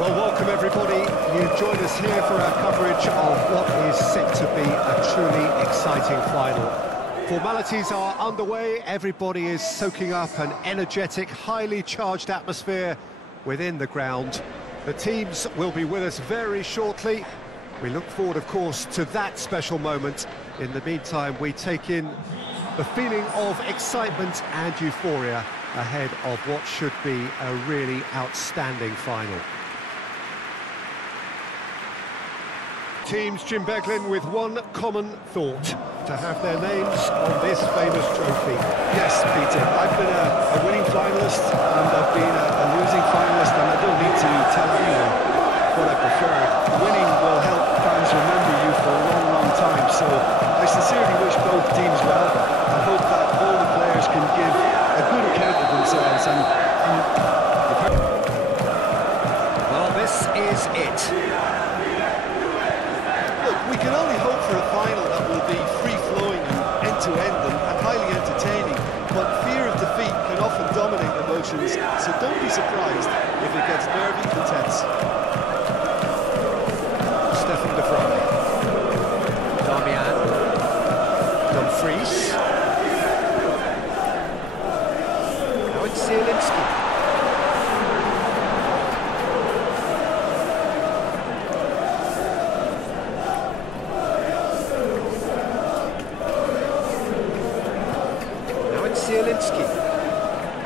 Well, welcome everybody. You join us here for our coverage of what is set to be a truly exciting final. Formalities are underway, everybody is soaking up an energetic, highly charged atmosphere within the ground. The teams will be with us very shortly. We look forward, of course, to that special moment. In the meantime, we take in the feeling of excitement and euphoria ahead of what should be a really outstanding final. Teams, Jim Beglin, with one common thought: to have their names on this famous trophy. Yes, Peter, I've been a winning finalist and I've been a losing finalist, and I don't need to tell anyone what I prefer. Winning will help fans remember you for a long, long time, so I sincerely wish both teams well. I hope that all the players can give a good account of themselves Well, this is it. We can only hope for a final that will be free-flowing and end-to-end and highly entertaining, but fear of defeat can often dominate emotions, so don't be surprised if it gets nervy and tense. Stefan de Vrij. Damian. Dumfries. Now it's Zielinski. Zielinski.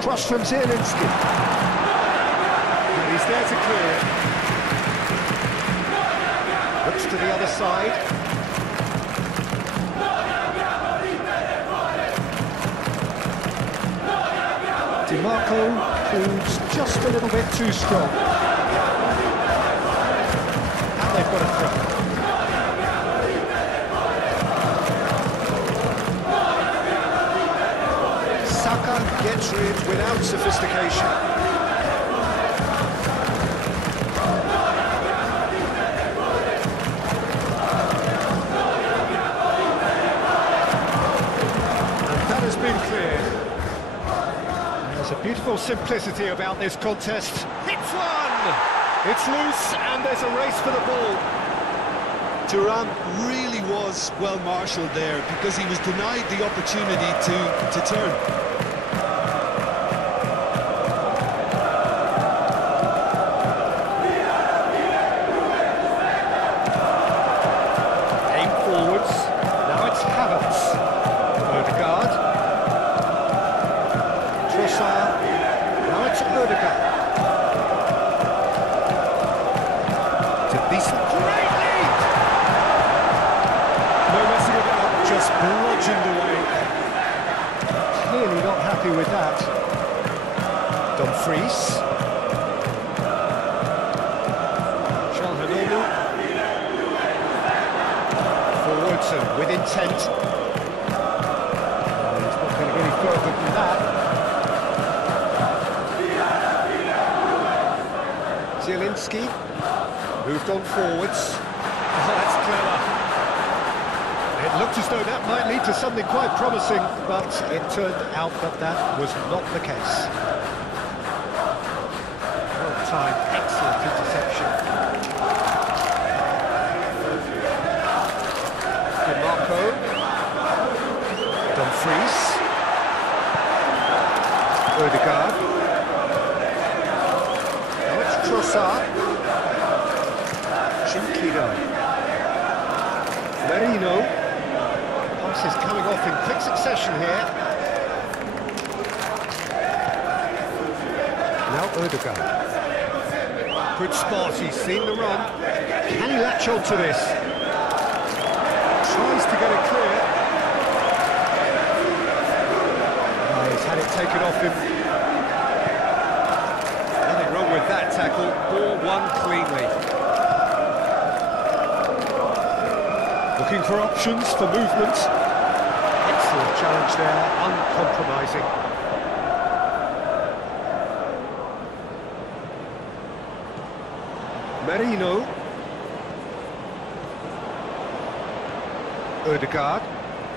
Cross from Zielinski. And he's there to clear. Looks to the other side. DiMarco proves just a little bit too strong. And they've got a throw. Saka gets rid without sophistication. And that has been cleared. There's a beautiful simplicity about this contest. It's one! It's loose and there's a race for the ball. Thuram really was well marshalled there because he was denied the opportunity to turn. Clearly not happy with that. Dumfries. Çalhanoğlu. Forwards and with intent. He's not going to get any further than that. Zielinski. Moved on forwards. Oh, that's clever. It looked as though that might lead to something quite promising, but it turned out that that was not the case. Well-timed, excellent interception. DiMarco. Dumfries. Ødegaard. Now it's Trossard. Chinkido. Merino. Is coming off in quick succession here. Now Ødegaard. Good spot, he's seen the run. Can he latch on to this? Tries to get it clear. Oh, he's had it taken off him. Nothing wrong with that tackle. Ball won cleanly. Looking for options for movement. Excellent challenge there, uncompromising. Merino. Ødegaard.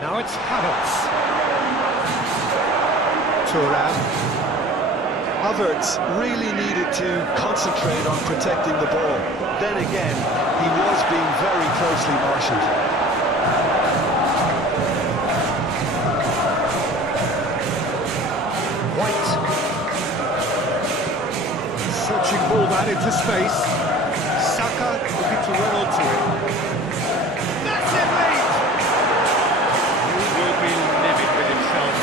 Now it's Havertz. Thuram. Havertz really needed to concentrate on protecting the ball. Then again, he was being very closely marshalled. White. Searching ball that into space. Saka looking to run onto it. Massive lead! He will be livid with himself.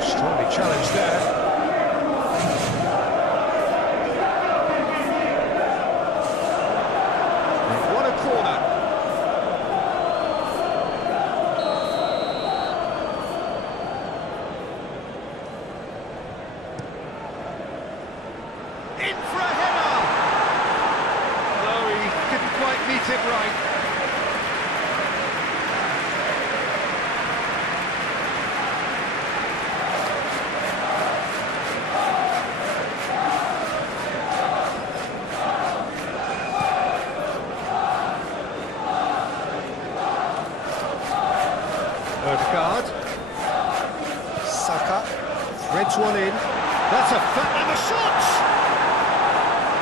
Strongly challenged there. They've won a corner. In for a header! No, he didn't quite meet it right. Guard. Saka threads one in. That's a flat and a shot!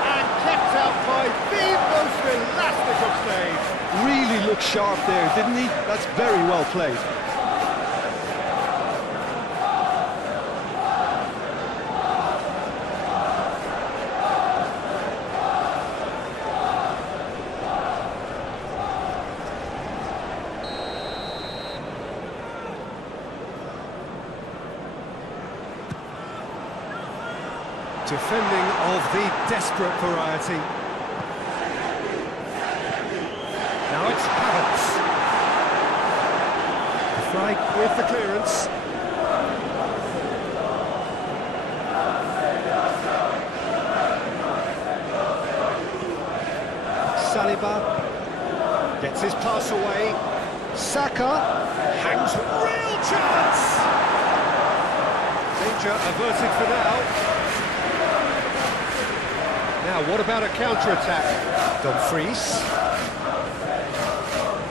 And kept out by the most elastic of saves. Really looked sharp there, didn't he? That's very well played. Defending of the desperate variety. Now it's Havertz. The flag with the clearance. Saliba gets his pass away. Saka hangs, real chance! Danger averted for now. Now, what about a counter-attack? Dumfries.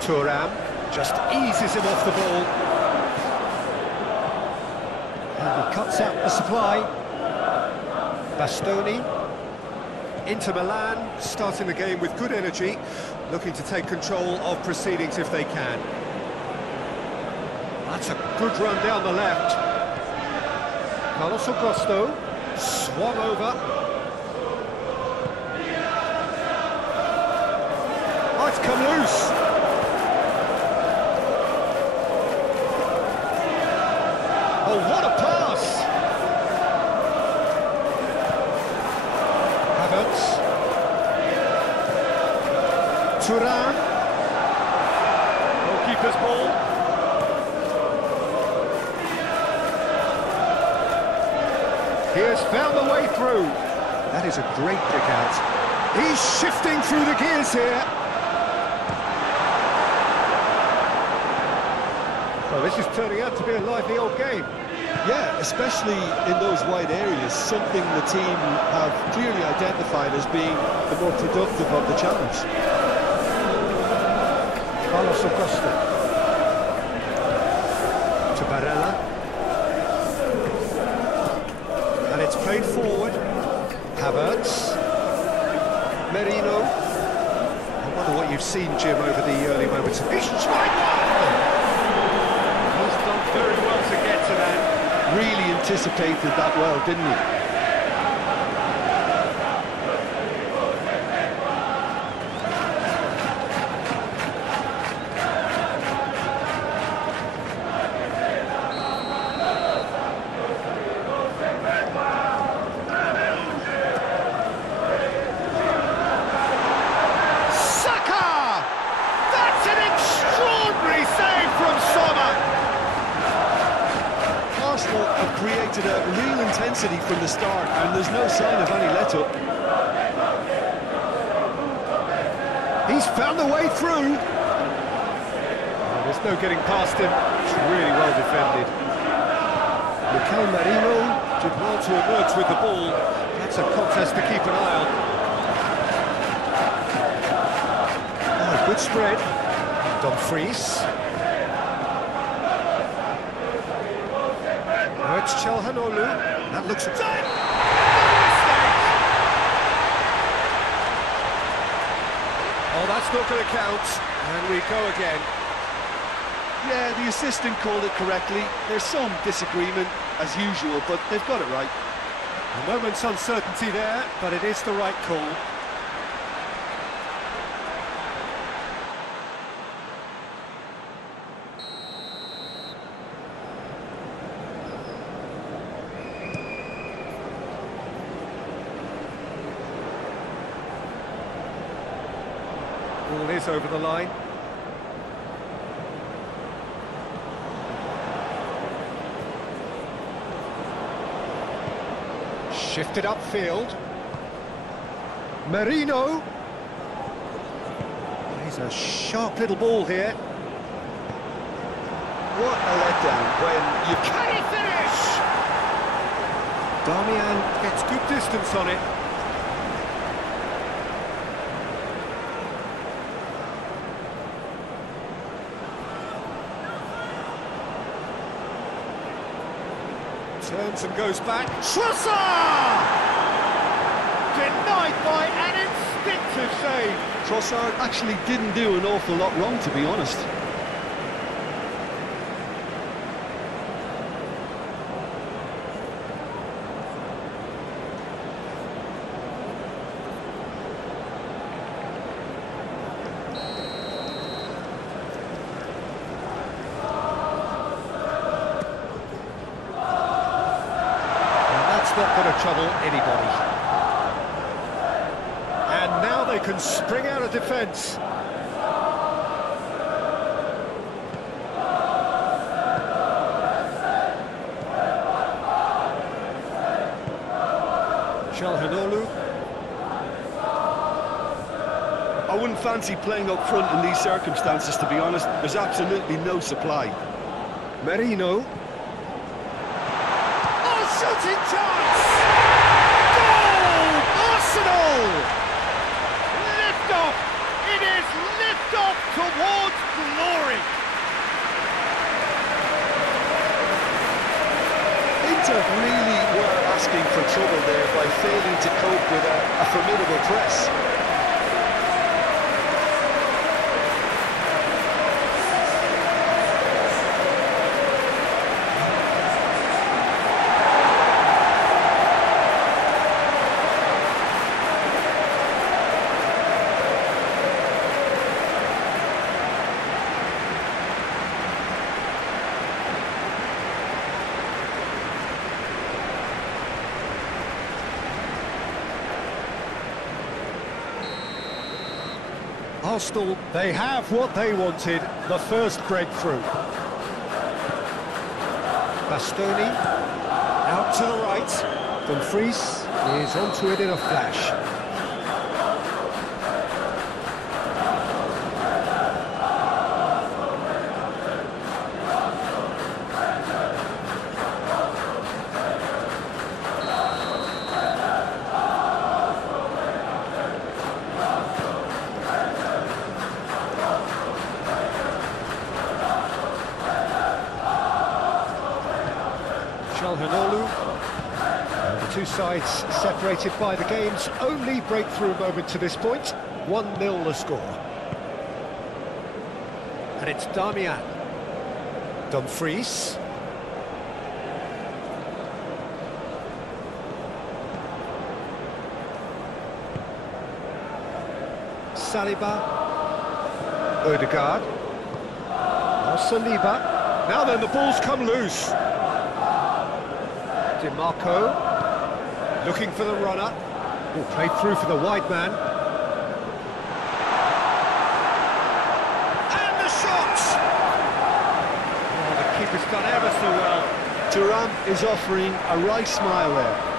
Thuram just eases him off the ball. And he cuts out the supply. Bastoni. Into Milan, starting the game with good energy, looking to take control of proceedings if they can. That's a good run down the left. Carlos Augusto swung over. It's come loose. Oh, what a pass! Havertz. Thuram. Goalkeeper's ball. He has found the way through. That is a great kick out. He's shifting through the gears here. Well, this is turning out to be a lively old game. Yeah, especially in those wide areas, something the team have clearly identified as being the more productive of the challenge. Carlos Augusto. To Barella. And it's played forward. Havertz. Merino. I wonder what you've seen, Jim, over the early moments. He's tried one! Very well to get to that. Really anticipated that well, didn't he? Saka! That's an extraordinary save from Sommer! Arsenal have created a real intensity from the start, and there's no sign of any let-up. He's found the way through. Oh, there's no getting past him. It's really well defended. Mikel Merino did well to emerge with the ball. That's a contest to keep an eye on. Oh, good spread. Dumfries. Oh, it's Çalhanoğlu. That looks... Oh, that's not going to count. And we go again. Yeah, the assistant called it correctly. There's some disagreement, as usual, but they've got it right. A moment's uncertainty there, but it is the right call. Ball is over the line. Shifted upfield. Merino. He's a sharp little ball here. What a letdown when you... Can he finish? Darmian gets good distance on it. Turns and goes back. Trossard! Denied by an instinctive save. Trossard actually didn't do an awful lot wrong, to be honest. Not going to trouble anybody. And now they can spring out of defence. Çalhanoğlu. I wouldn't fancy playing up front in these circumstances, to be honest. There's absolutely no supply. Merino. Shooting chance! Goal! Arsenal! Lift off! It is lift off towards glory! Inter really were asking for trouble there by failing to cope with a formidable press. Arsenal, they have what they wanted, the first breakthrough. Bastoni, out to the right. Dumfries is onto it in a flash. Çalhanoğlu. The two sides separated by the game's only breakthrough moment to this point. 1-0 the score. And it's Darmian. Dumfries. Saliba. Odegaard. Saliba. Now then, the ball's come loose. Marco, looking for the runner. Oh, played through for the wide man. And the shot! Oh, the keeper's done ever so well. Thuram is offering a right smile there.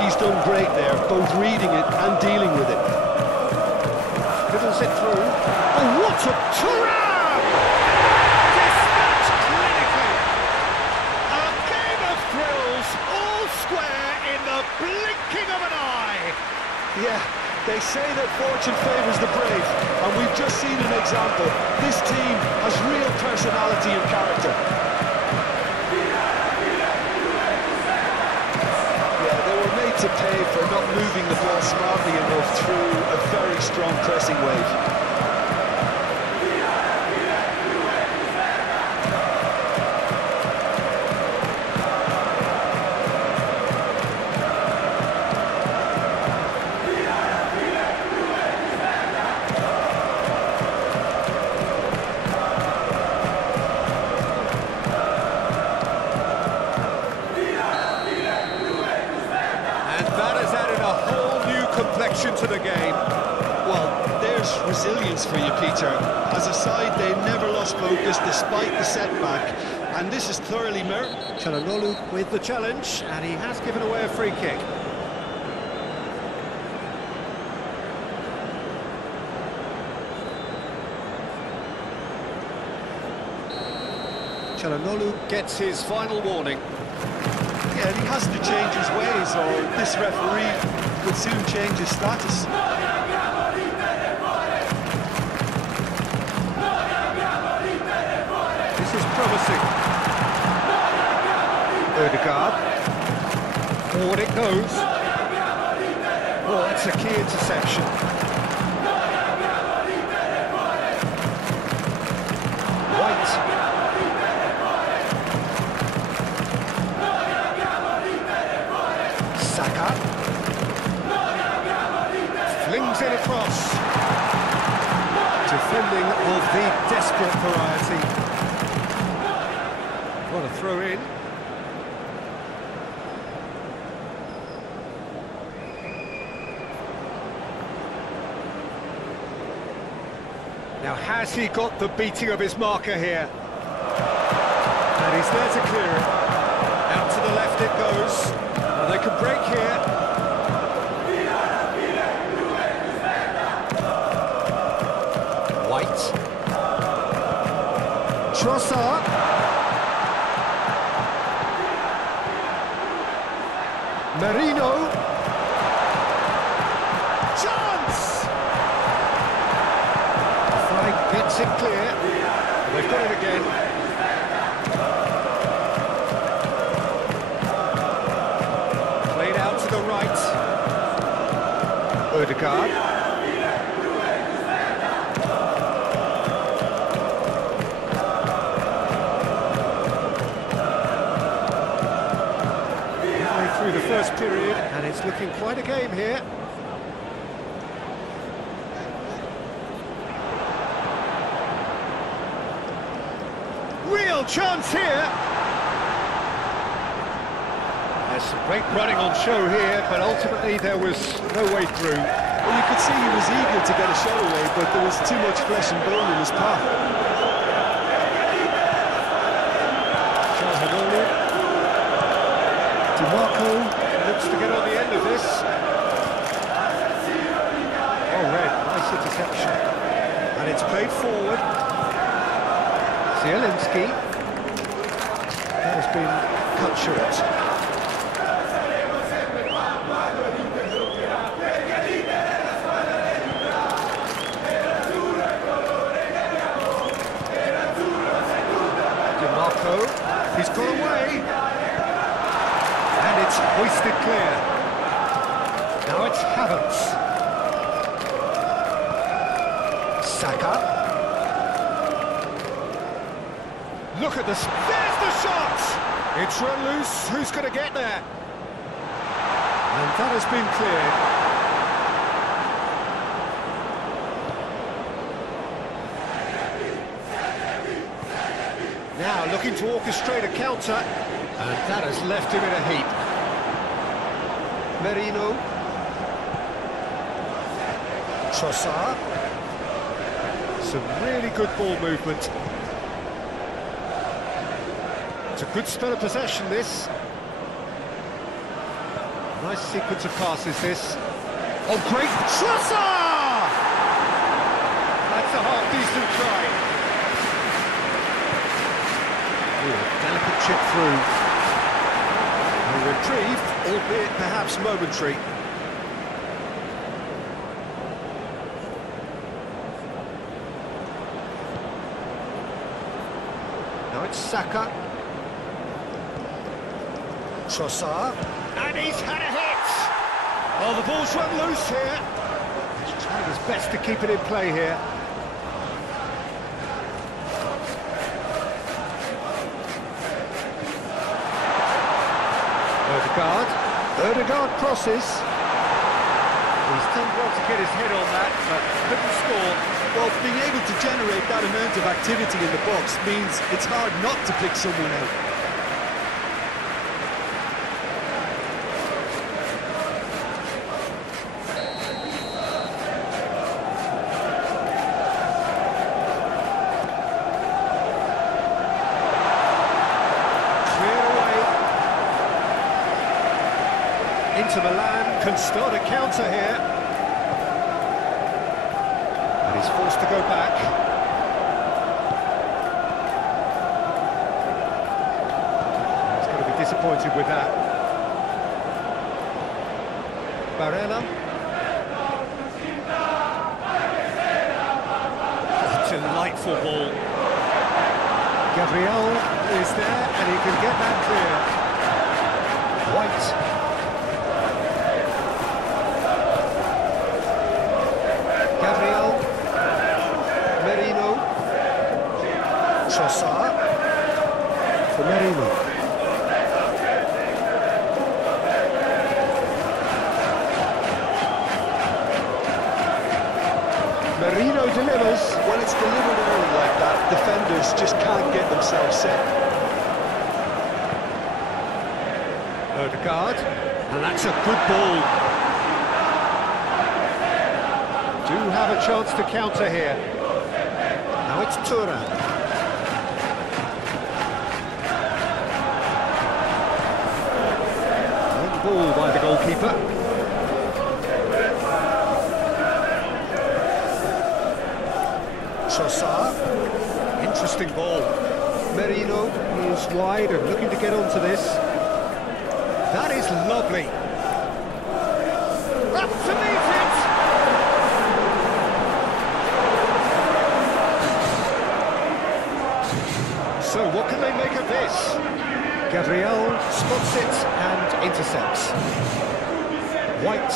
He's done great there, both reading it and dealing with it. Fiddles it through. Oh, what a Thuram! Dispatched clinically. A game of thrills, all square in the blinking of an eye. Yeah, they say that fortune favours the brave, and we've just seen an example. This team has real personality and character. To pay for not moving the ball smartly enough through a very strong pressing wave. Complexion to the game. Well, there's resilience for you, Peter. As a side, they never lost focus despite the setback, and this is thoroughly merited. Çalhanoğlu with the challenge, and he has given away a free kick. Çalhanoğlu gets his final warning. Yeah, and he has to change his ways, or this referee could soon change his status. This is promising. Ødegaard. Forward it goes. Oh, that's a key interception. White. Saka. Flings it across. Defending of the desperate variety. What a throw in. Now, has he got the beating of his marker here? And he's there to clear it. Out to the left it goes. Well, they can break here. White. Trossard. Marino. Chance! Flag gets it clear. They've got it again. Played out to the right. Ødegaard. Through the first period, and it's looking quite a game here. Real chance here. There's some great running on show here, but ultimately there was no way through. Well, you could see he was eager to get a shot away, but there was too much flesh and bone in his path. Marco looks to get on the end of this. Oh, red, nice interception. And it's played forward. Zielinski. That has been cut short. Marco, he's got away. And it's hoisted clear. Now it's Havertz. Saka. Look at this. There's the shot! It's run loose. Who's going to get there? And that has been cleared. Now looking to orchestrate a counter, and that has left him in a heap. Merino. Trossard. Some really good ball movement. It's a good spell of possession, this. Nice sequence of passes, this. Oh, great! Trossard! That's a half-decent try. Ooh, delicate chip through. A reprieve, albeit perhaps momentary. Now it's Saka. Trossard. And he's had a hit! Oh, the ball's run loose here. He's trying his best to keep it in play here. Odegaard crosses. He's done well to get his head on that, but couldn't score. Well, being able to generate that amount of activity in the box means it's hard not to pick someone out. Into Milan, can start a counter here. And he's forced to go back. He's going to be disappointed with that. Barella. Oh, delightful ball. Gabriel is there, and he can get that clear. White. Trossard for Merino. Merino delivers. When it's delivered early like that, defenders just can't get themselves set. Odegaard, and that's a good ball. Do have a chance to counter here. Now it's Thuram. Ball by the goalkeeper. Trossard. Interesting ball. Merino is wide and looking to get onto this. That is lovely. Up to meet it! So what can they make of this? Gabriel spots it and intercepts. White.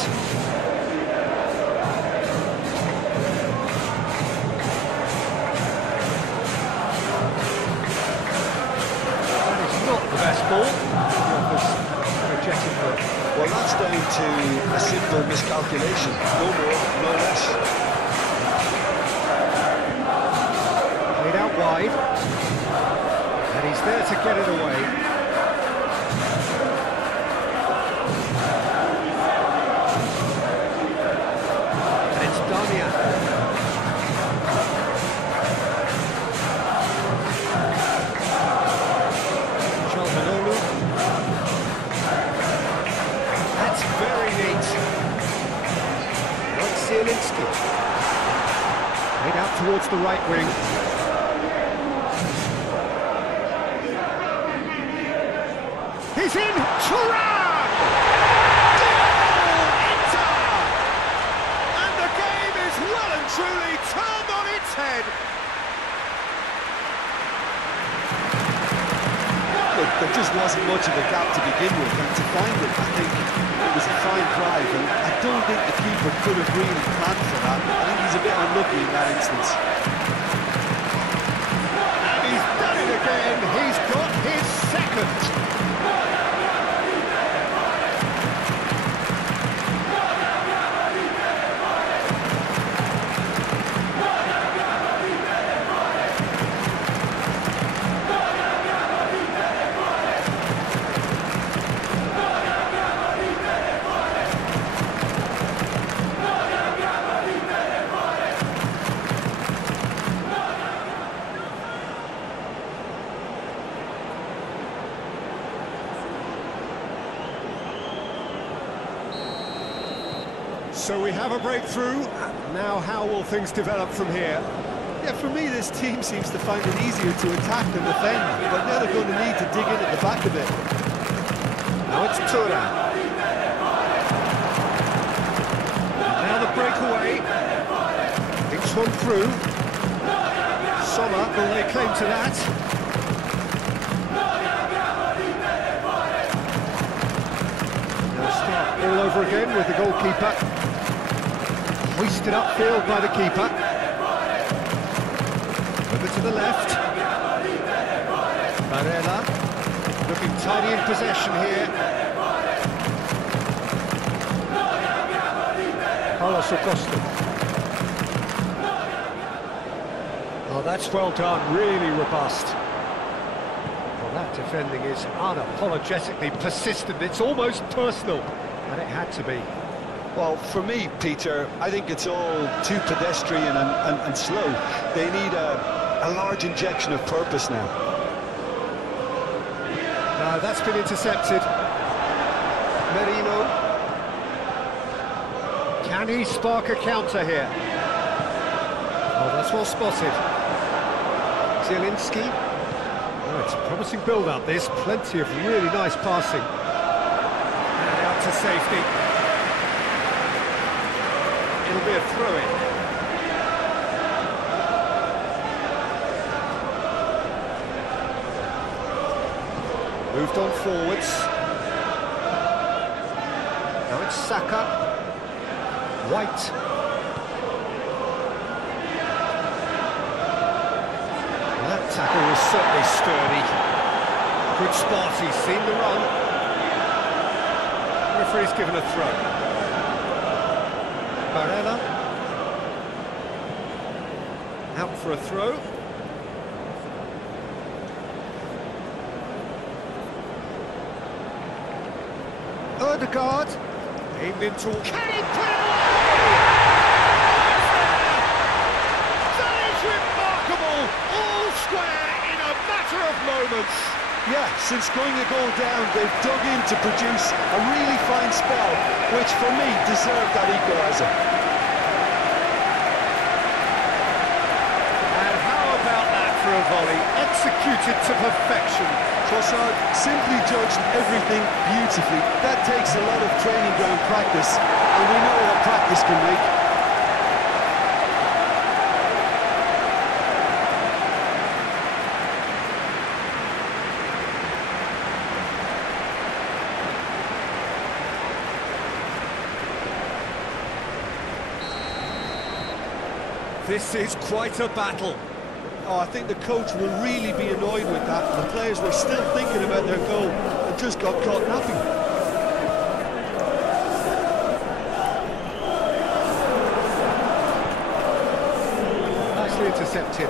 That is not the best ball. Well, that's down to a simple miscalculation. No more, no less. Played out wide. And he's there to get it away. Played out towards the right wing. He's in! Thuram! Enter! And the game is well and truly turned on its head. Look, there just wasn't much of a gap to begin with, and to find it, I think it was a fine drive, and I don't think the keeper could have really planned for that. I think he's a bit unlucky in that instance. And he's done it again. He's got his second. So we have a breakthrough. Now how will things develop from here? Yeah, for me, this team seems to find it easier to attack than defend, but now they're going to need to dig in at the back a bit. Now it's Thuram. Now the breakaway. It's one through. Sommer will lay claim to that. Now start all over again with the goalkeeper. Hoisted upfield by the keeper. Over to the left. Barella looking tidy in possession here. Carlos Acosta. Oh, that's well done, really robust. Well, that defending is unapologetically persistent. It's almost personal, and it had to be. Well, for me, Peter, I think it's all too pedestrian and slow. They need a large injection of purpose now. That's been intercepted. Merino. Can he spark a counter here? Oh, that's well spotted. Zielinski. Oh, it's a promising build-up, this. Plenty of really nice passing. And out to safety. It'll be a throw-in. Moved on forwards. Now it's Saka. White. Well, that tackle was certainly sturdy. Good spot, he's seen the run. The referee's given a throw. Barella. Out for a throw. Odegaard. Aimed into... Can he put it away? That is remarkable! All square in a matter of moments. Yeah, since going a goal down, they've dug in to produce a really fine spell, which for me deserved that equaliser. And how about that for a volley? Executed to perfection. Trossard simply judged everything beautifully. That takes a lot of training ground practice, and we know what practice can make. This is quite a battle. Oh, I think the coach will really be annoyed with that. The players were still thinking about their goal and just got caught napping. Nicely intercepted.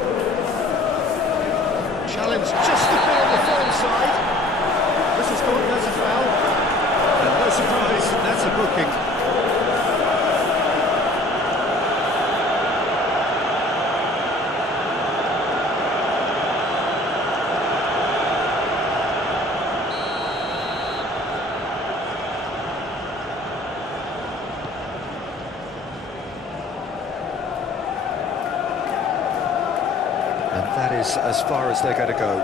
Challenge just a bit on the firm side. This is gone, that's a foul. And no surprise, that's a booking. That is as far as they're going to go.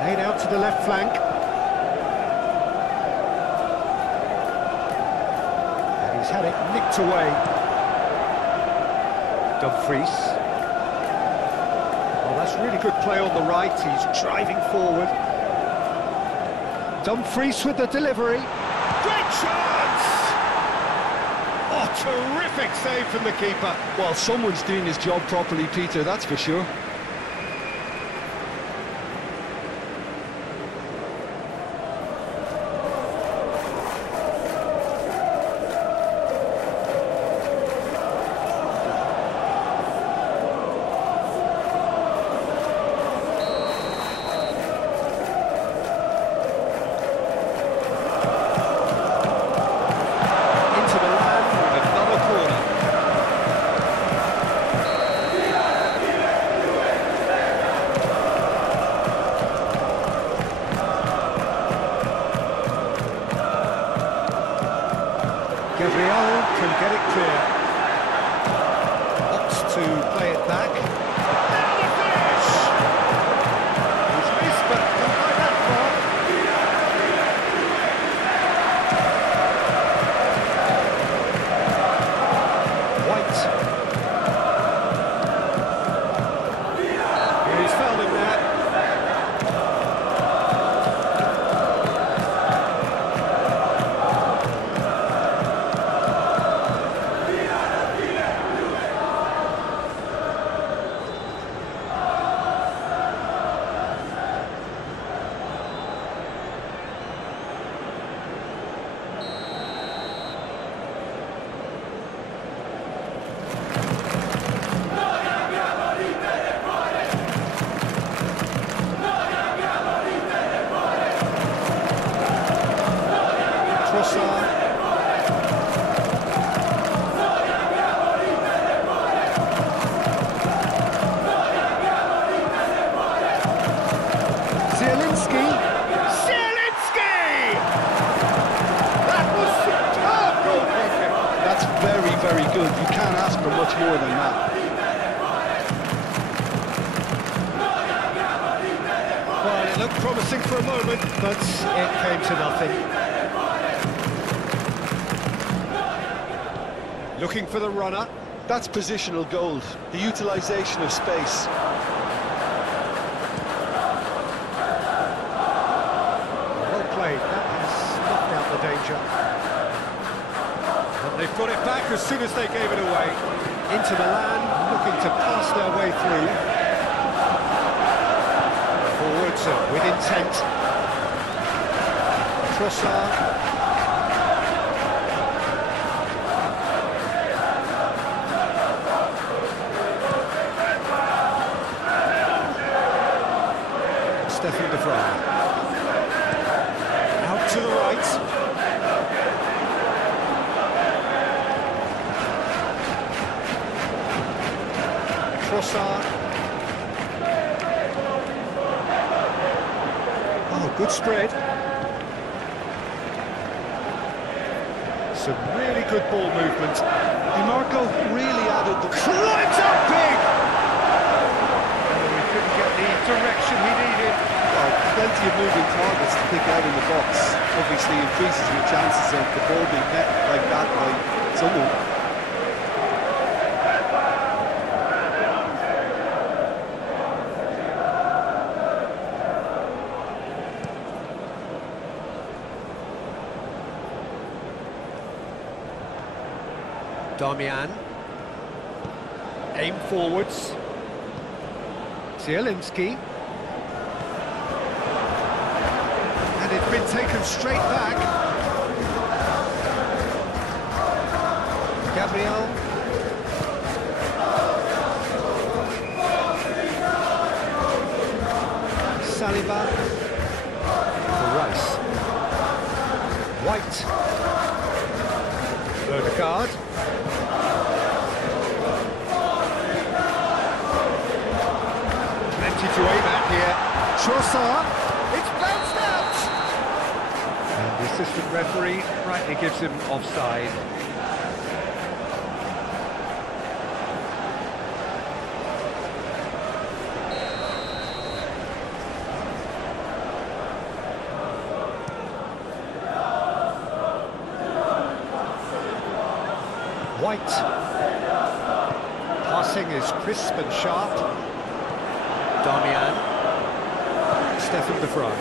Played out to the left flank. And he's had it nicked away. Dumfries. Oh, that's really good play on the right. He's driving forward. Dumfries with the delivery. Great chance! Oh, terrific save from the keeper. Well, someone's doing his job properly, Peter, that's for sure. to play it back. Now the finish! He's missed, but not by that far. White. He's fouled him there. Very good. You can't ask for much more than that. Well, it looked promising for a moment, but it came to nothing. Looking for the runner. That's positional gold, the utilisation of space. Well played. That has snuffed out the danger. They've got it back as soon as they gave it away. Into Milan, looking to pass their way through. Forwards with intent. Trossard. Thuram. Out to the right. Trossard. Oh, good spread. Some really good ball movement. Di Marco really added the... Climbs up big! Oh, he couldn't get the direction he needed. Oh, plenty of moving targets to pick out in the box. Obviously increases your chances of the ball being met like that by someone. Damian. Aim forwards. Zielinski. And it's been taken straight back. Gabriel. Saliba. For Rice. White. Odegaard. To aim at here. Trossard. It's bounced out. And the assistant referee rightly gives him offside. White. Passing is crisp and sharp. Damian. Thuram.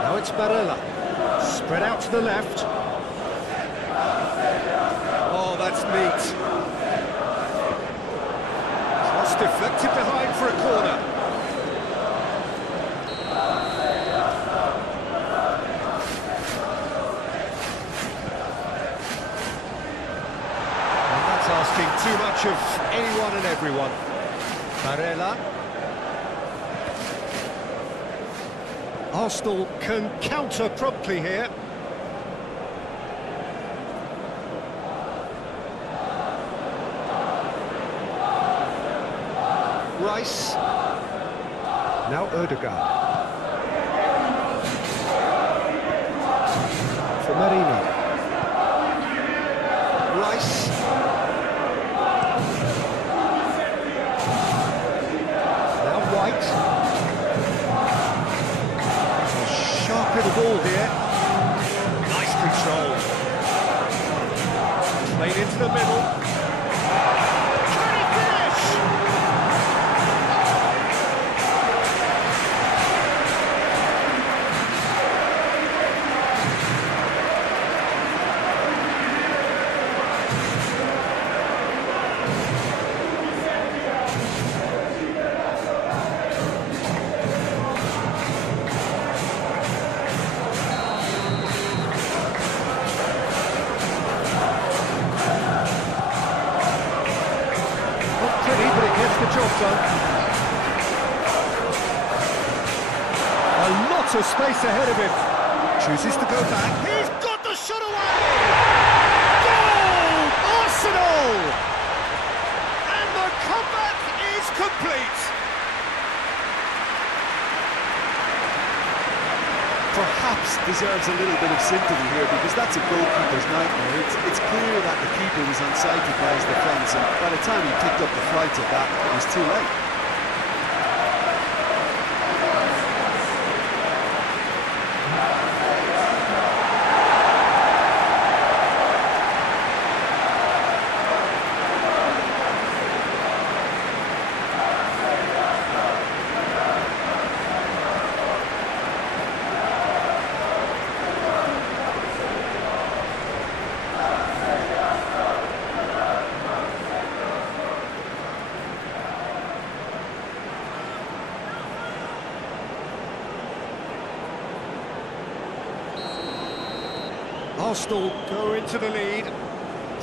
Now it's Barella. Spread out to the left. Oh, that's neat. Cross deflected behind for a corner. Asking too much of anyone and everyone. Barella. Arsenal can counter promptly here. Rice. Now Odegaard. Merino. Rice. Now White. Sharp little ball here. Nice control. Played into the middle. Can he finish? The job done. A lot of space ahead of him. Chooses to go back. He's got the shot away! Goal! Arsenal! And the comeback is complete. Perhaps deserves a little bit of sympathy here, because that's a goalkeeper's nightmare. It's clear that the keeper was unsighted by his defence, and by the time he picked up the flight of that, it was too late. Arsenal go into the lead.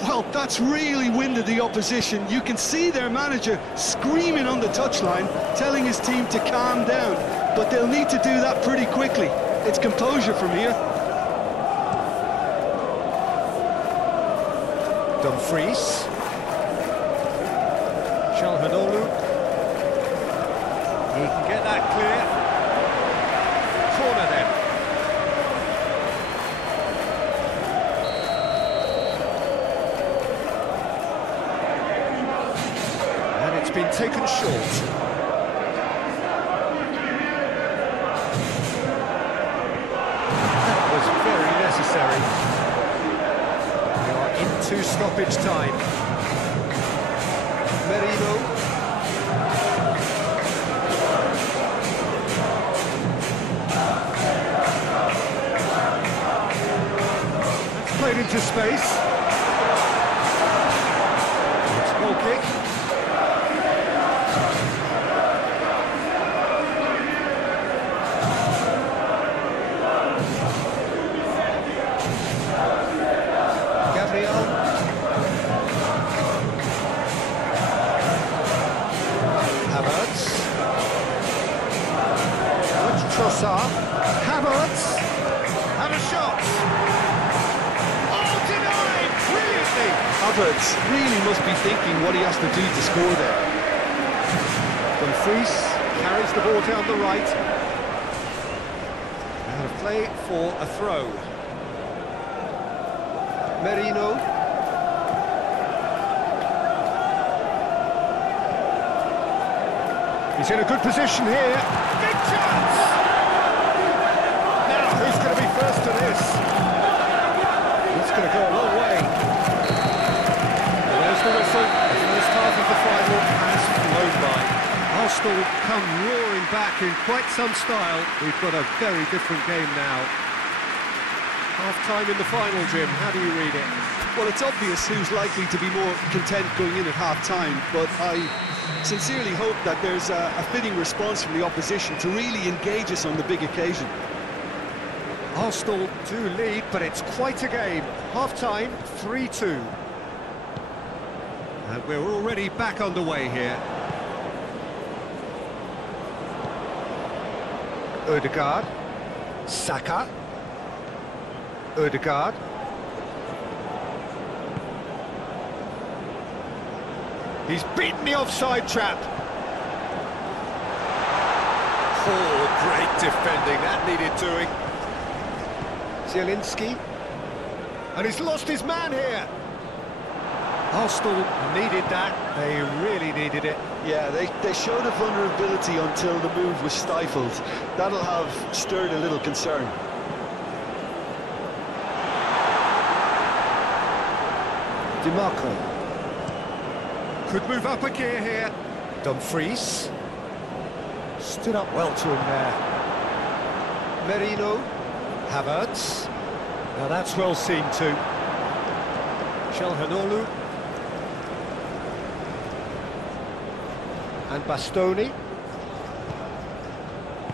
Well, that's really winded the opposition. You can see their manager screaming on the touchline, telling his team to calm down. But they'll need to do that pretty quickly. It's composure from here. Dumfries. Calhanoglu. He can get that clear. Corner then. It's been taken short. That was very necessary. We are into stoppage time. Merino. That's played into space. It's goal kick. Havertz, have a shot. Oh, denied brilliantly. Havertz really must be thinking what he has to do to score there. Dumfries carries the ball down the right. And a play for a throw. Merino. He's in a good position here. Big chance! Now, who's going to be first to this? It's going to go a long way. Well, there's the whistle. The first half of the final has flown by. Arsenal come roaring back in quite some style. We've got a very different game now. Half-time in the final, Jim. How do you read it? Well, it's obvious who's likely to be more content going in at half-time, but I sincerely hope that there's a fitting response from the opposition to really engage us on the big occasion. Arsenal do lead, but it's quite a game. Half-time, 3-2. And we're already back underway here. Ødegaard. Saka. Ødegaard. He's beaten the offside trap. Oh, great defending. That needed doing. Zielinski. And he's lost his man here. Arsenal needed that. They really needed it. Yeah, they showed a vulnerability until the move was stifled. That'll have stirred a little concern. DiMarco. Could move up a gear here. Dumfries. Stood up well to him there. Merino. Havertz. Now that's well seen too. Calhanoglu. And Bastoni.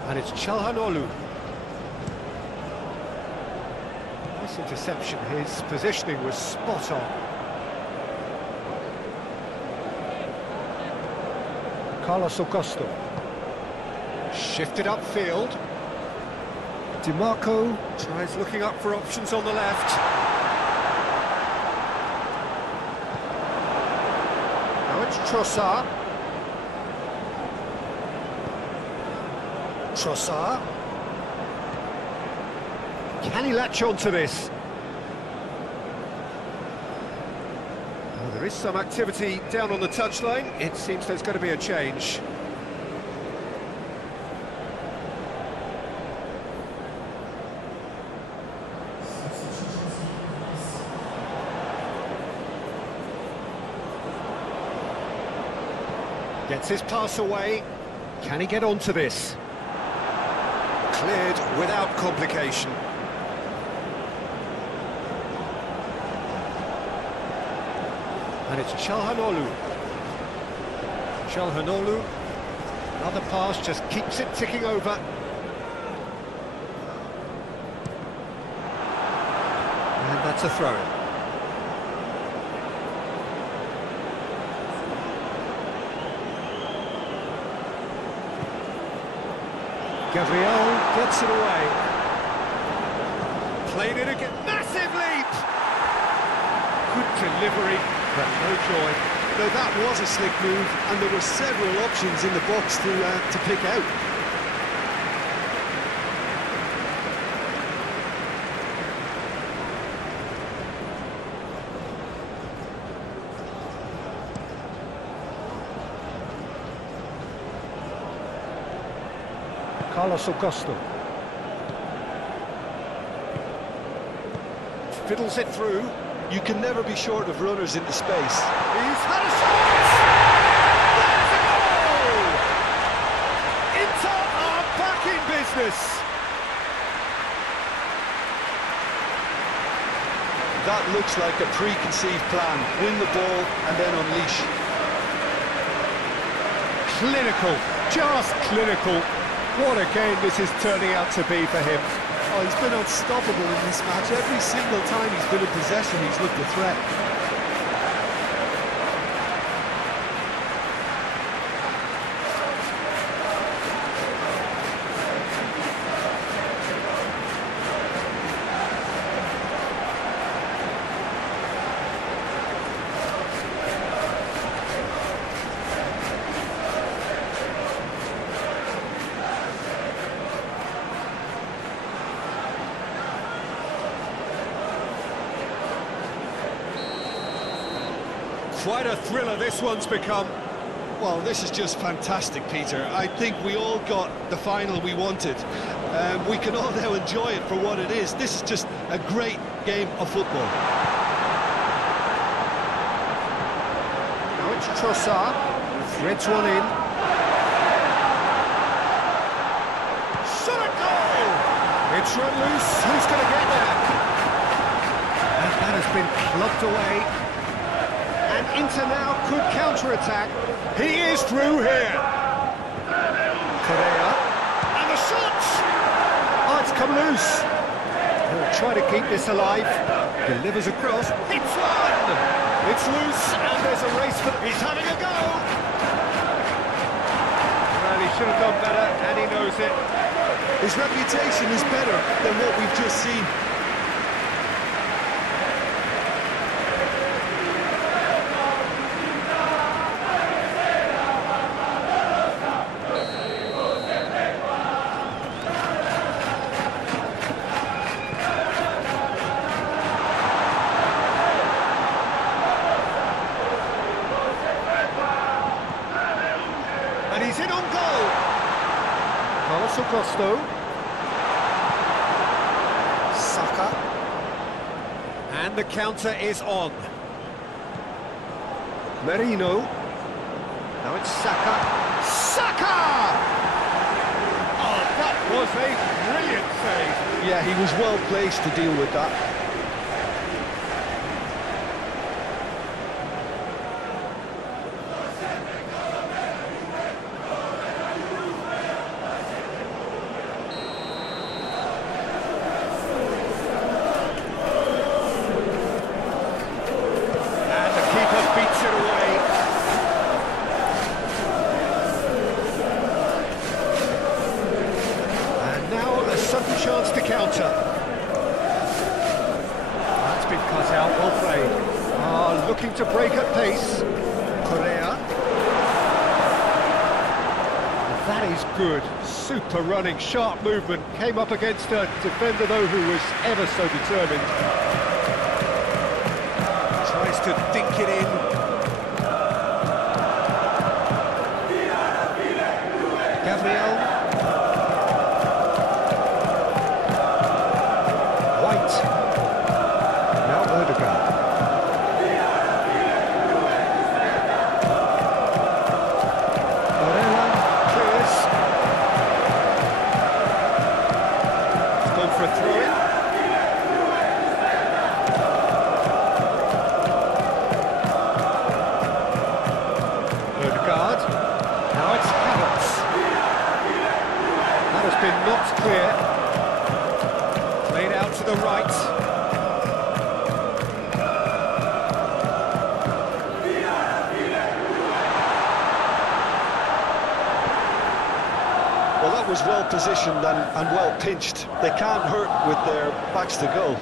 And it's Calhanoglu. Nice interception. His positioning was spot on. Carlos Augusto. Shifted upfield. DiMarco tries looking up for options on the left. Now it's Trossard. Trossard. Can he latch on to this? Well, there is some activity down on the touchline. It seems there's going to be a change. Gets his pass away. Can he get onto this? Cleared without complication. And it's Calhanoglu. Calhanoglu. Another pass, just keeps it ticking over. And that's a throw-in. Gabriel gets it away. Played it again. Massive leap! Good delivery, but no joy. No, that was a slick move, and there were several options in the box to pick out. Carlos Augusto. Fiddles it through. You can never be short of runners into space. He's had a shot! There's a goal! Inter are back in business. That looks like a preconceived plan. Win the ball and then unleash. Clinical, just clinical. What a game this is turning out to be for him. Oh, he's been unstoppable in this match. Every single time he's been in possession, he's looked a threat. Quite a thriller this one's become. Well, this is just fantastic, Peter. I think we all got the final we wanted. We can all now enjoy it for what it is. This is just a great game of football. Now it's Trossard. Threads one in. Shot at goal! It's run loose. Who's going to get there? And that has been plucked away. And Inter now could counter-attack. He is through here. Correa. And the shot! Oh, it's come loose. He'll try to keep this alive. Delivers across. Hits one! It's loose, and there's a race for... He's having a go! Well, he should have done better, and he knows it. His reputation is better than what we've just seen. Augusto. Saka. And the counter is on. Merino. Now it's Saka. Saka! Oh, that was a brilliant save. Yeah, he was well placed to deal with that. Chance to counter. That's been cut out, well played. Looking to break at pace. Correa. That is good. Super running, sharp movement. Came up against a defender, though, who was ever so determined. Tries to dink it in. Gabriel. Been knocked clear, played out to the right. Well, that was well positioned and well pinched. They can't hurt with their backs to goal.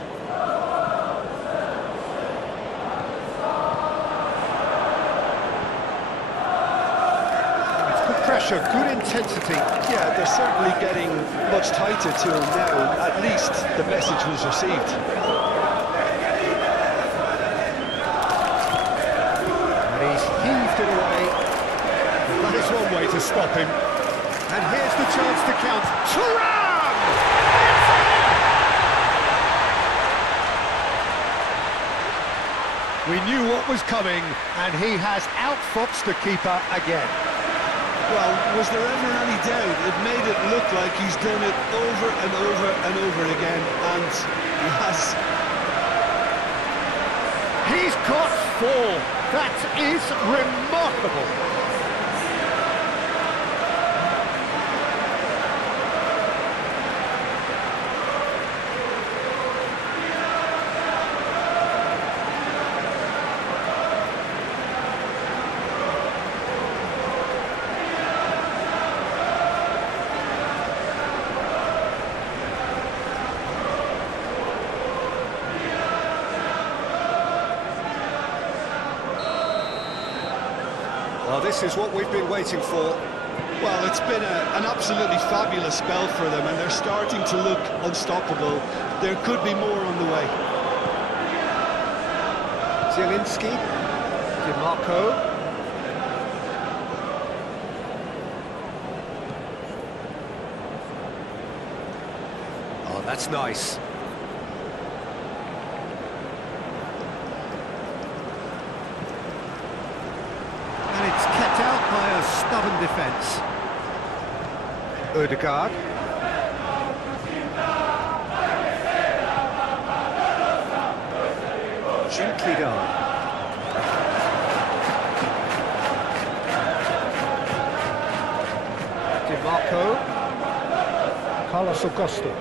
Pressure, good intensity. Yeah, they're certainly getting much tighter to him now. At least the message was received. And he's heaved it away. That is one way to stop him. And here's the chance to count. Thuram! We knew what was coming, and he has outfoxed the keeper again. Well, was there ever any doubt? It made it look like he's done it over and over and over again, and he has. He's got 4. That is remarkable. Well, this is what we've been waiting for. Well, it's been an absolutely fabulous spell for them, and they're starting to look unstoppable. There could be more on the way. Zielinski, DiMarco. Oh, that's nice. Kept out by a stubborn defence. Ødegaard. Gently done. DiMarco. Carlos Augusto.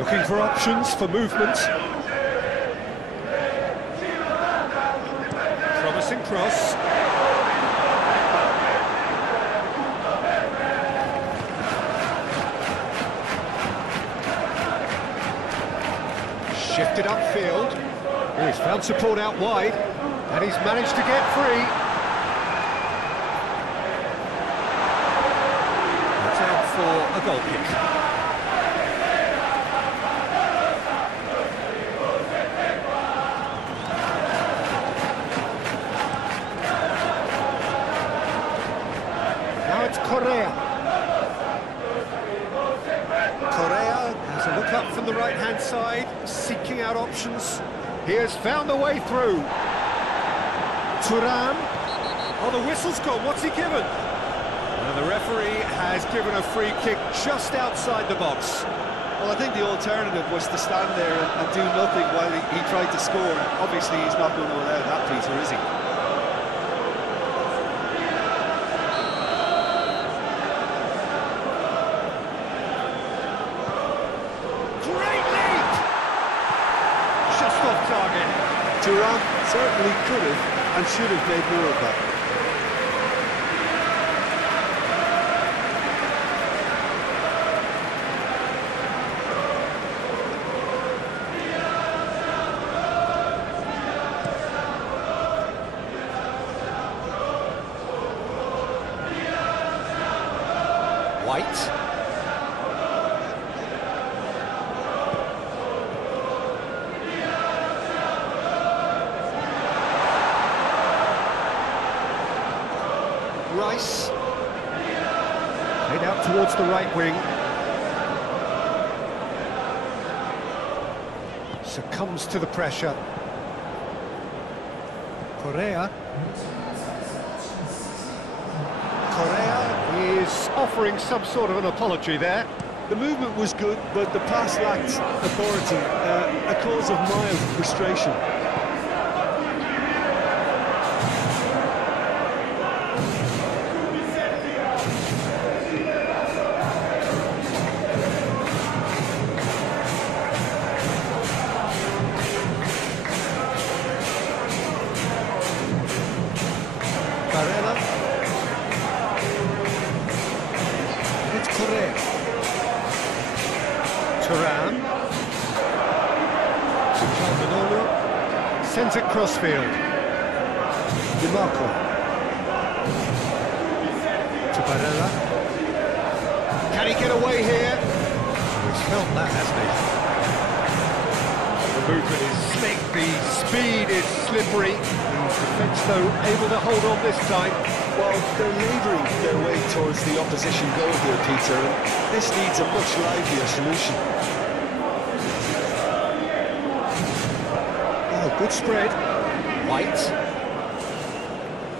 Looking for options for movement. Promising cross. Shifted upfield. Oh, he's found support out wide, and he's managed to get free. It's out for a goal kick. Now it's Correa. right-hand side, seeking out options. He has found a way through. Thuram. Oh, the whistle's gone. What's he given? And the referee has given a free kick just outside the box. Well, I think the alternative was to stand there and do nothing while he tried to score. Obviously, he's not going to allow that, Peter, is he? Great leap! Just off target. Thuram certainly could have and should have made more of that. White. Rice. Played out towards the right wing. Succumbs to the pressure. Correa. Correa is offering some sort of an apology there. The movement was good, but the pass lacked authority, a cause of mild frustration. Barella. It's Correa. Thuram. Calmanolo. Sends it crossfield. DiMarco. To Barella. Can he get away here? He's felt that, hasn't he? The movement is slick, the speed is slippery. The defence, though, able to hold on this time. Well, they're labouring their way towards the opposition goal here, Peter, and this needs a much livelier solution. Oh, good spread. White.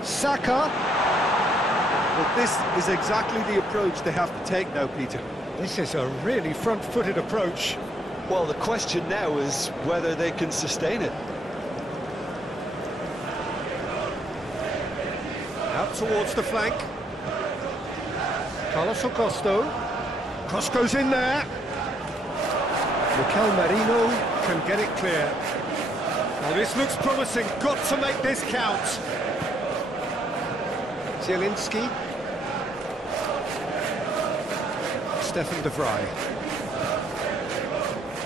Saka. But this is exactly the approach they have to take now, Peter. This is a really front-footed approach. Well, the question now is whether they can sustain it. Out towards the flank. Carlos Augusto. Cross goes in there. Mikel Merino can get it clear. Well, this looks promising. Got to make this count. Zielinski. Stefan de Vrij.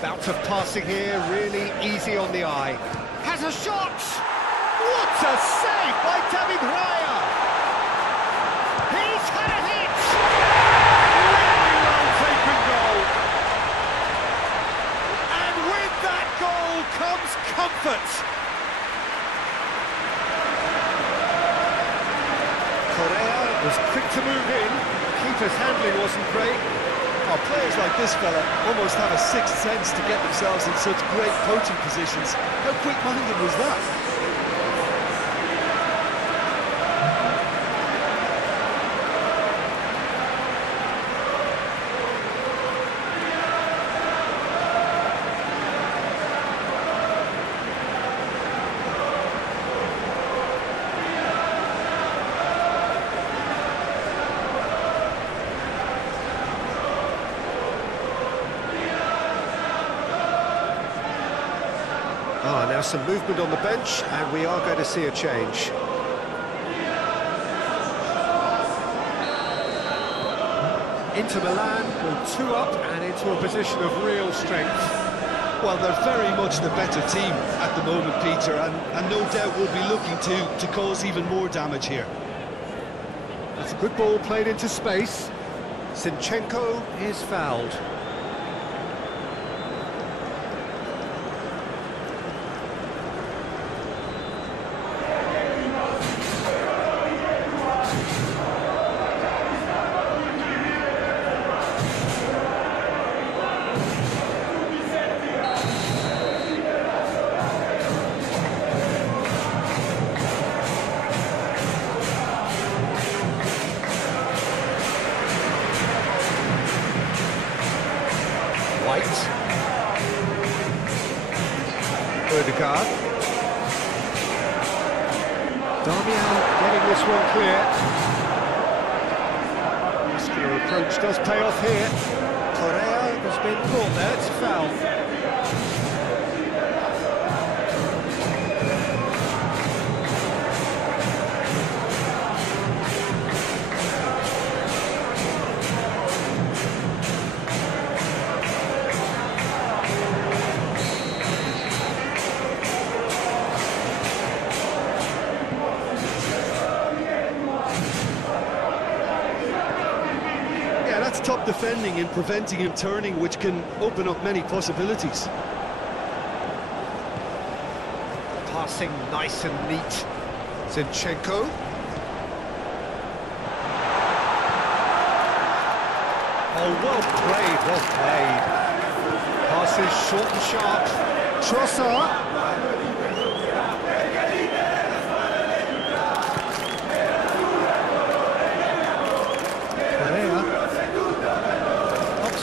Bout of passing here, really easy on the eye. Has a shot! What a save by David Raya! He's had a hit! Really well-taken goal. And with that goal comes comfort. Correa was quick to move in. Keeper's handling wasn't great. Oh, players like this fella almost have a sixth sense to get themselves in such great coaching positions. How quick-minded was that? Now some movement on the bench, and we are going to see a change. Inter Milan will two up and into a position of real strength. Well, they're very much the better team at the moment, Peter, and no doubt will be looking to cause even more damage here. That's a good ball played into space. Zinchenko is fouled. Damian getting this one clear. Muscular approach does pay off here. Correa has been caught there, it's a foul. That's top defending and preventing him turning, which can open up many possibilities. Passing nice and neat. Zinchenko. Oh, well played, well played. Passes short and sharp. Trossard.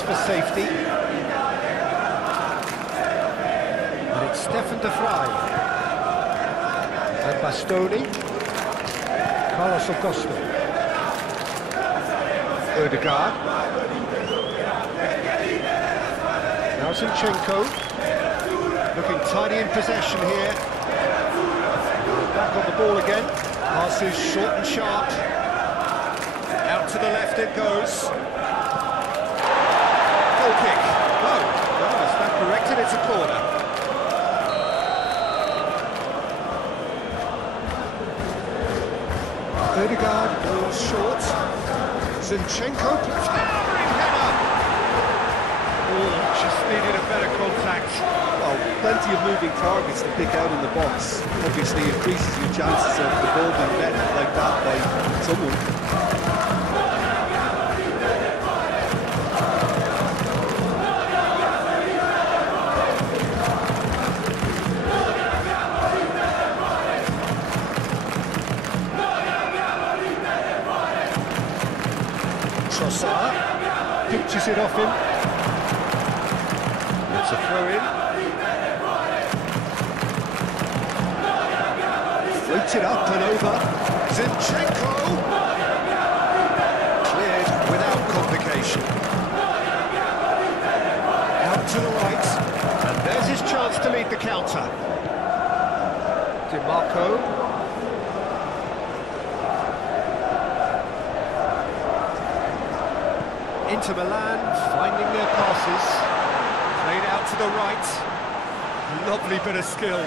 For safety, and it's Stefan de Vrij and Bastoni, Carlos Augusto, Odegaard, now Zinchenko, looking tidy in possession here, back on the ball again, passes short and sharp, out to the left it goes. Kick. Oh, well, is that corrected? It's a corner. Odegaard goes short. Zinchenko, towering header. Oh, just needed a better contact. Well, plenty of moving targets to pick out in the box. Obviously increases your chances of the ball being met like that by someone. Trossard pinches it off him. It's a throw-in. Floats it up and over. Zinchenko! Cleared without complication. Out to the right. And there's his chance to lead the counter. DiMarco. Into Milan, finding their passes, played out to the right, lovely bit of skill.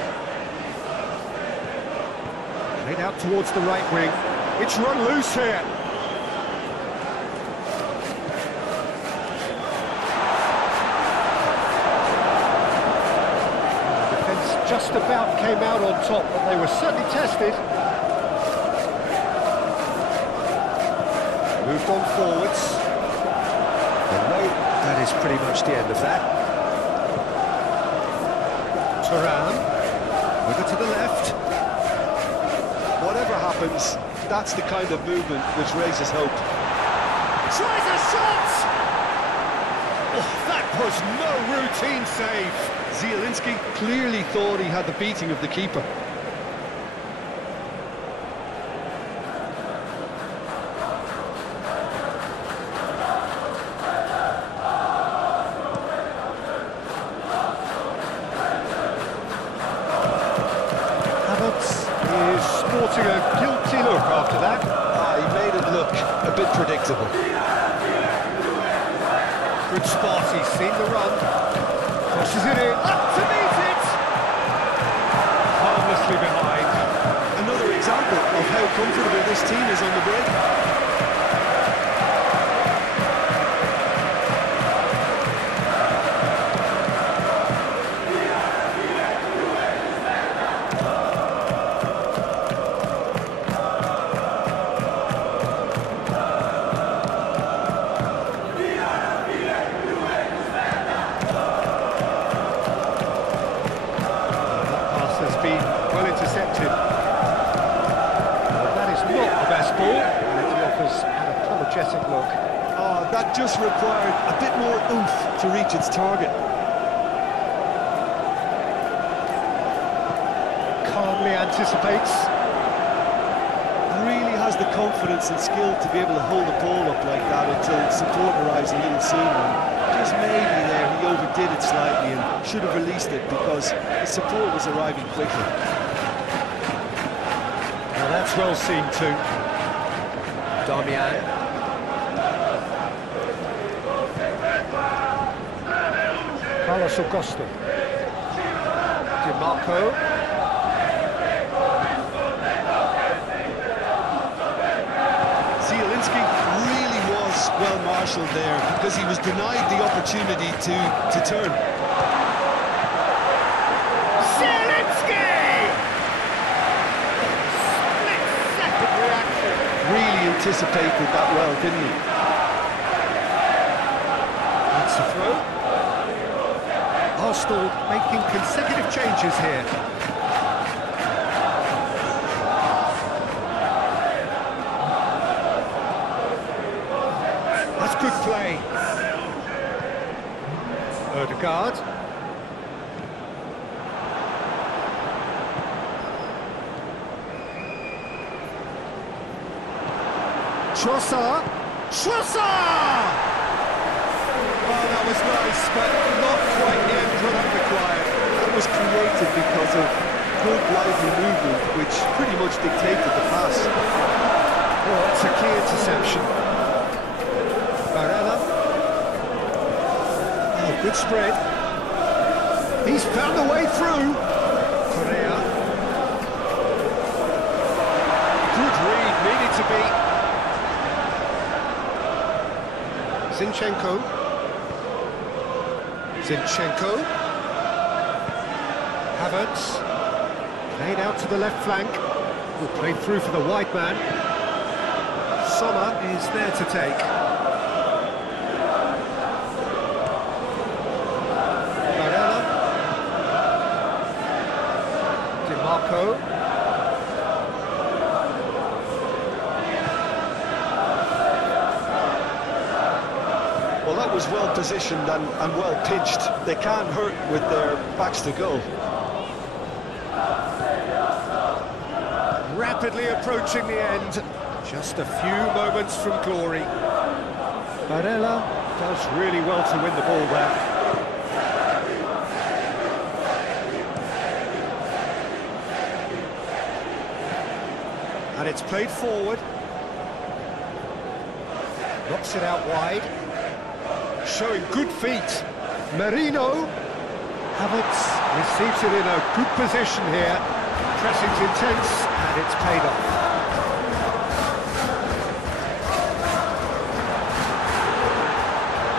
Played out towards the right wing, it's run loose here. The defence just about came out on top, but they were certainly tested. Moved on forwards. No, that is pretty much the end of that. Thuram, with it to the left. Whatever happens, that's the kind of movement which raises hope. Tries a shot! Oh, that was no routine save. Zielinski clearly thought he had the beating of the keeper. Sporting a guilty look after that. He made it look a bit predictable. Good spot, he's seen the run. Crosses it in, up to meet it! Harmlessly behind. Another example of how comfortable this team is on the break. Well intercepted. Well, that is not the best ball, and it offers an apologetic look. Oh, that just required a bit more oomph to reach its target. Calmly anticipates. has the confidence and skill to be able to hold the ball up like that until support arrives a little sooner. Just maybe there he overdid it slightly and should have released it because the support was arriving quickly. Now that's well seen too. Damian. Carlos Augusto. Di Marco. Zielinski really was well marshalled there because he was denied the opportunity to turn. Zielinski! Split-second reaction. Really anticipated that well, didn't he? That's the throw. Arsenal making consecutive changes here. That's good play. Odegaard. Trossard. Trossard! Oh, that was nice, but not quite the end product required. That was created because of good lively movement, which pretty much dictated the pass. Oh, that's a key interception. Barella. Oh, good spread. He's found a way through. Correa. Good read, needed to be. Zinchenko. Zinchenko. Havertz. Played out to the left flank. Will play through for the wide man. Sommer is there to take. Barella. Di Marco. Well, that was well positioned and well pitched. They can't hurt with their backs to goal. Rapidly approaching the end. Just a few moments from glory. Barella does really well to win the ball there. And it's played forward. Knocks it out wide. Showing good feet. Merino. Havertz receives it in a good position here. Pressing's intense, and it's paid off.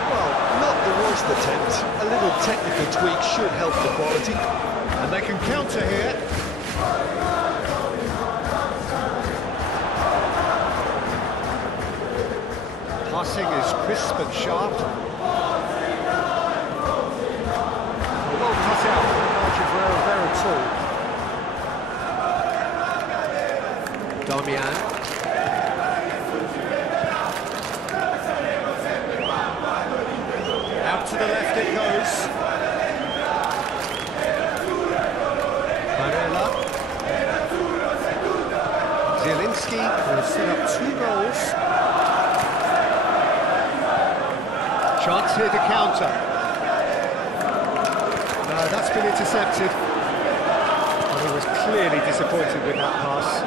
Well, not the worst attempt. A little technical tweak should help the quality. And they can counter here. Passing is crisp and sharp. Well cut out for the margin for error there at all. Damian. Out to the left it goes. Barella. Zielinski will set up 2 goals. Chance here to counter. No, that's been intercepted. And he was clearly disappointed with that pass.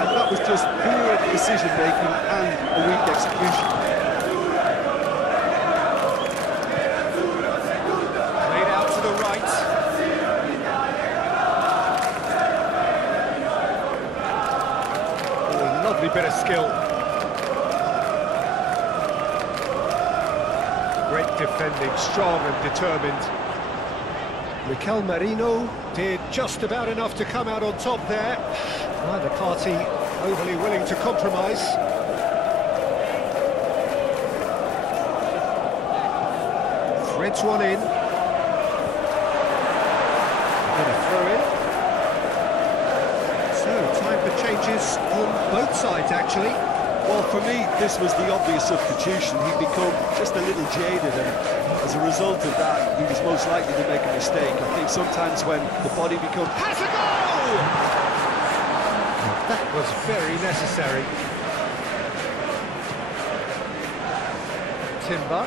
And that was just poor decision-making and a weak execution. Played out to the right. Oh, lovely bit of skill. Great defending, strong and determined. Mikel Merino did just about enough to come out on top there. Neither party overly willing to compromise. Threads one in. Gonna throw in. So, time for changes on both sides, actually. Well, for me, this was the obvious substitution. He'd become just a little jaded, and as a result of that, he was most likely to make a mistake. I think sometimes when the body becomes... Has a goal! That was very necessary. Timber.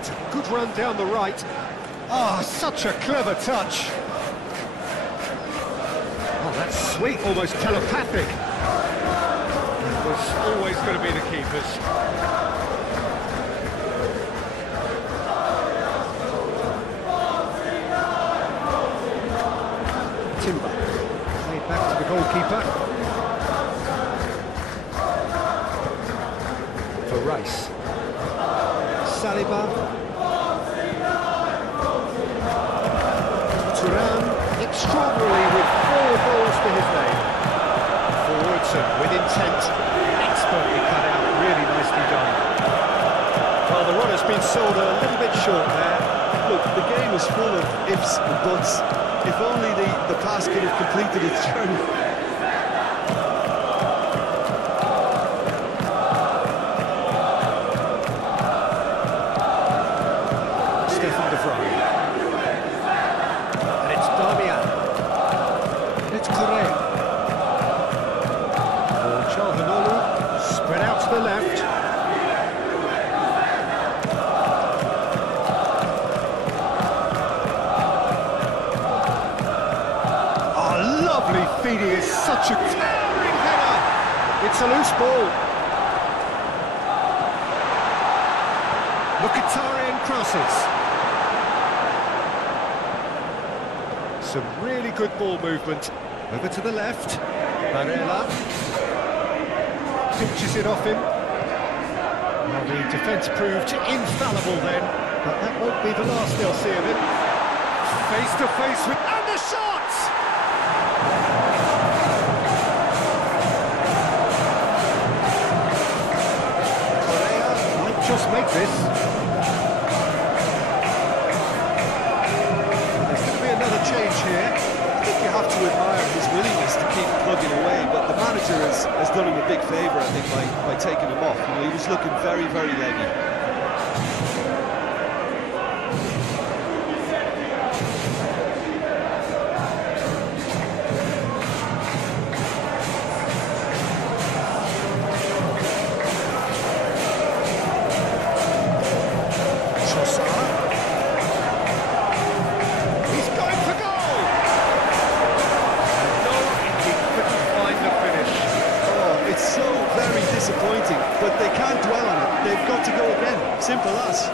It's a good run down the right. Ah, such a clever touch. Oh, that's sweet, almost telepathic. It was always going to be the keepers. Timber. Played back to the goalkeeper. For Rice. Saliba. Thuram, extraordinarily with 4 goals to his name. Forwards and with intent, expertly cut out, really nicely done. Well, the run has been sold a little bit short there. Look, the game is full of ifs and buts. If only the pass could have completed its journey. It's Correa. Spread out to the left. Oh, lovely feeding, is such a towering header. It's a loose ball. Mkhitaryan crosses. Some really good ball movement. Over to the left. Barella. Pinches it off him. Well, the defence proved infallible then, but that won't be the last they'll see of it. Face to face with... And the shot! Correa might just make this. There's going to be another change here. I think you have to admire his willingness to keep plugging away, but the manager has done him a big favour, I think, by taking him off. You know, he was looking very, very leggy. Disappointing, but they can't dwell on it. They've got to go again. Simple as.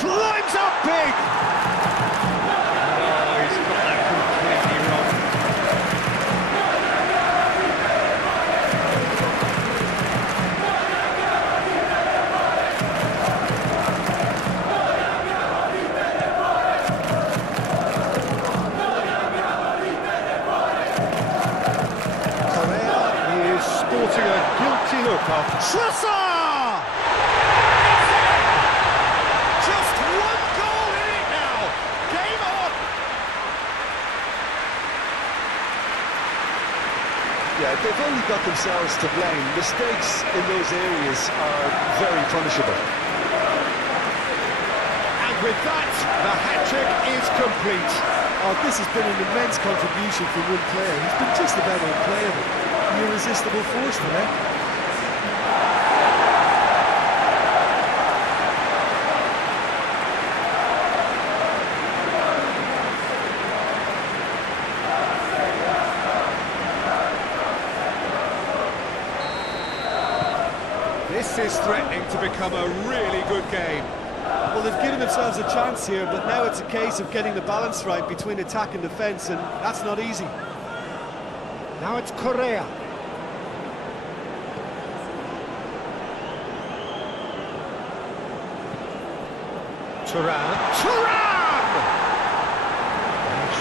Climbs up big! Sporting a guilty look after Saka! Just one goal in it now. Game on. Yeah, they've only got themselves to blame. Mistakes in those areas are very punishable. And with that, the hat-trick is complete. Oh, this has been an immense contribution from one player. He's been just about unplayable. Irresistible force today. This is threatening to become a really good game. Well, they've given themselves a chance here, but now it's a case of getting the balance right between attack and defence, and that's not easy. Now it's Correa. Thuram!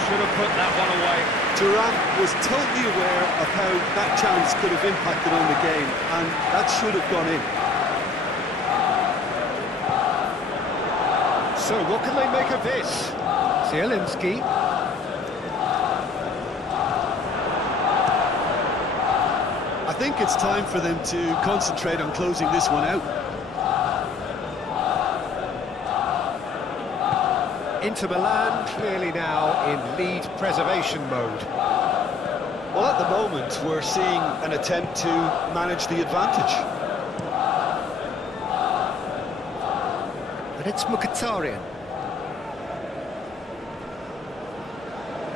Should have put that one away. Thuram was totally aware of how that chance could have impacted on the game, and that should have gone in. So what can they make of this? Zielinski. I think it's time for them to concentrate on closing this one out. Inter Milan clearly now in lead preservation mode. Well, at the moment, we're seeing an attempt to manage the advantage. And it's Mkhitaryan.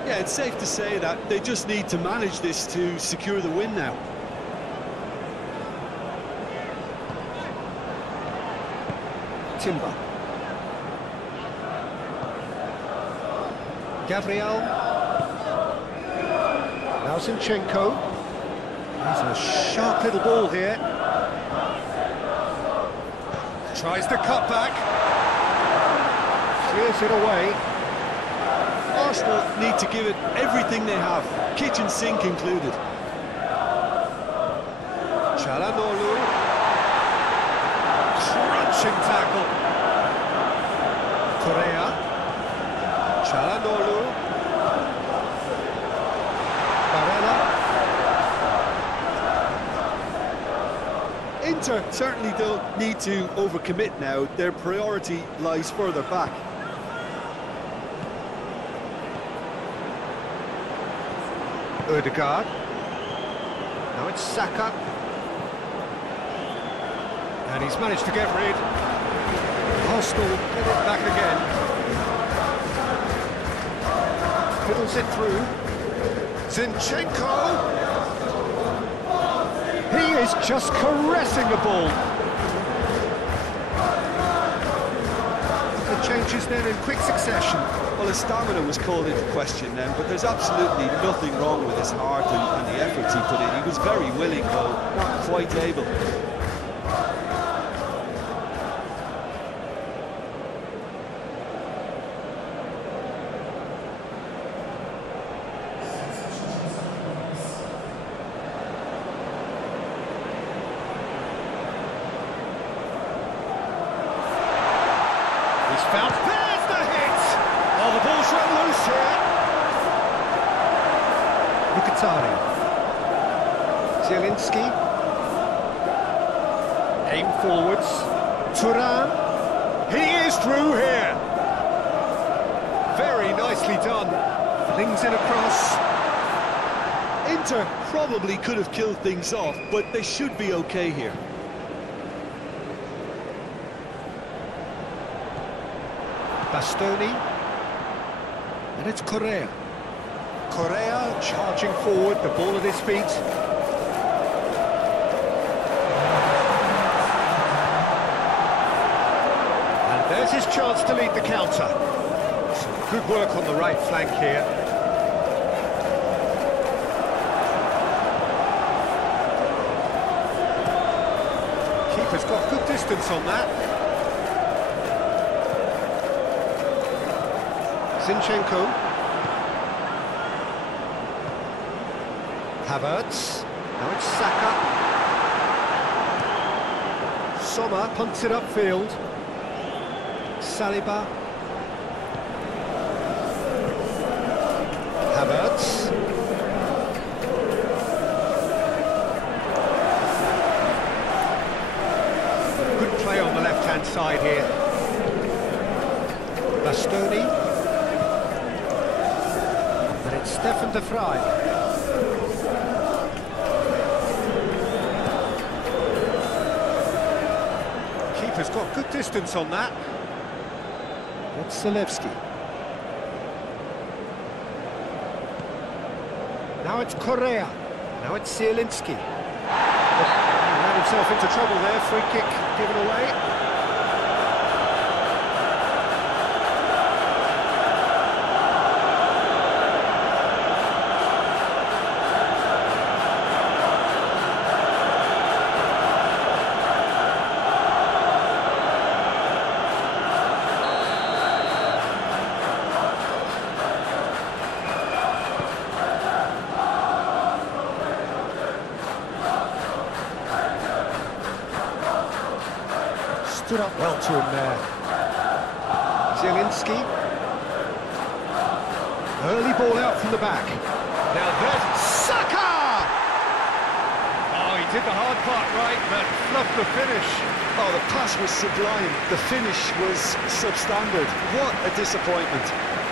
Yeah, it's safe to say that they just need to manage this to secure the win now. Timber. Gabriel. Now Zinchenko. He's a sharp little ball here. Tries the cut back. Clears it away. Arsenal need to give it everything they have, kitchen sink included. Çalhanoğlu. Crunching tackle. Correa. Çalhanoğlu. Barella. Inter certainly don't need to overcommit now. Their priority lies further back. Ødegaard. Now it's Saka. And he's managed to get rid. Arsenal get it back again. Fiddles it through. Zinchenko. He is just caressing the ball. The changes then in quick succession. Well, his stamina was called into question then, but there's absolutely nothing wrong with his heart and the efforts he put in. He was very willing, though not quite able. He's found. There's the hit! Oh, the ball's run loose here. Mkhitaryan. Zielinski. Aim forwards. Thuram. He is through here. Very nicely done. Flings it across. Inter probably could have killed things off, but they should be okay here. Bastoni. And it's Correa. Correa charging forward, the ball at his feet. And there's his chance to lead the counter. Some good work on the right flank here. Keeper's got good distance on that. Zinchenko. Havertz. Now it's Saka. Sommer punts it upfield. Saliba. Havertz. Good play on the left-hand side here. Bastoni. And it's Stefan de Vrij. Keeper's got good distance on that. It's Zalewski. Now it's Correa. Now it's Zielinski. He ran himself into trouble there. Free kick given away. Stood up well to him there. Zielinski. Early ball out from the back. Now there's Saka! Oh, did the hard part right, but fluffed the finish. Oh, the pass was sublime. The finish was substandard. What a disappointment.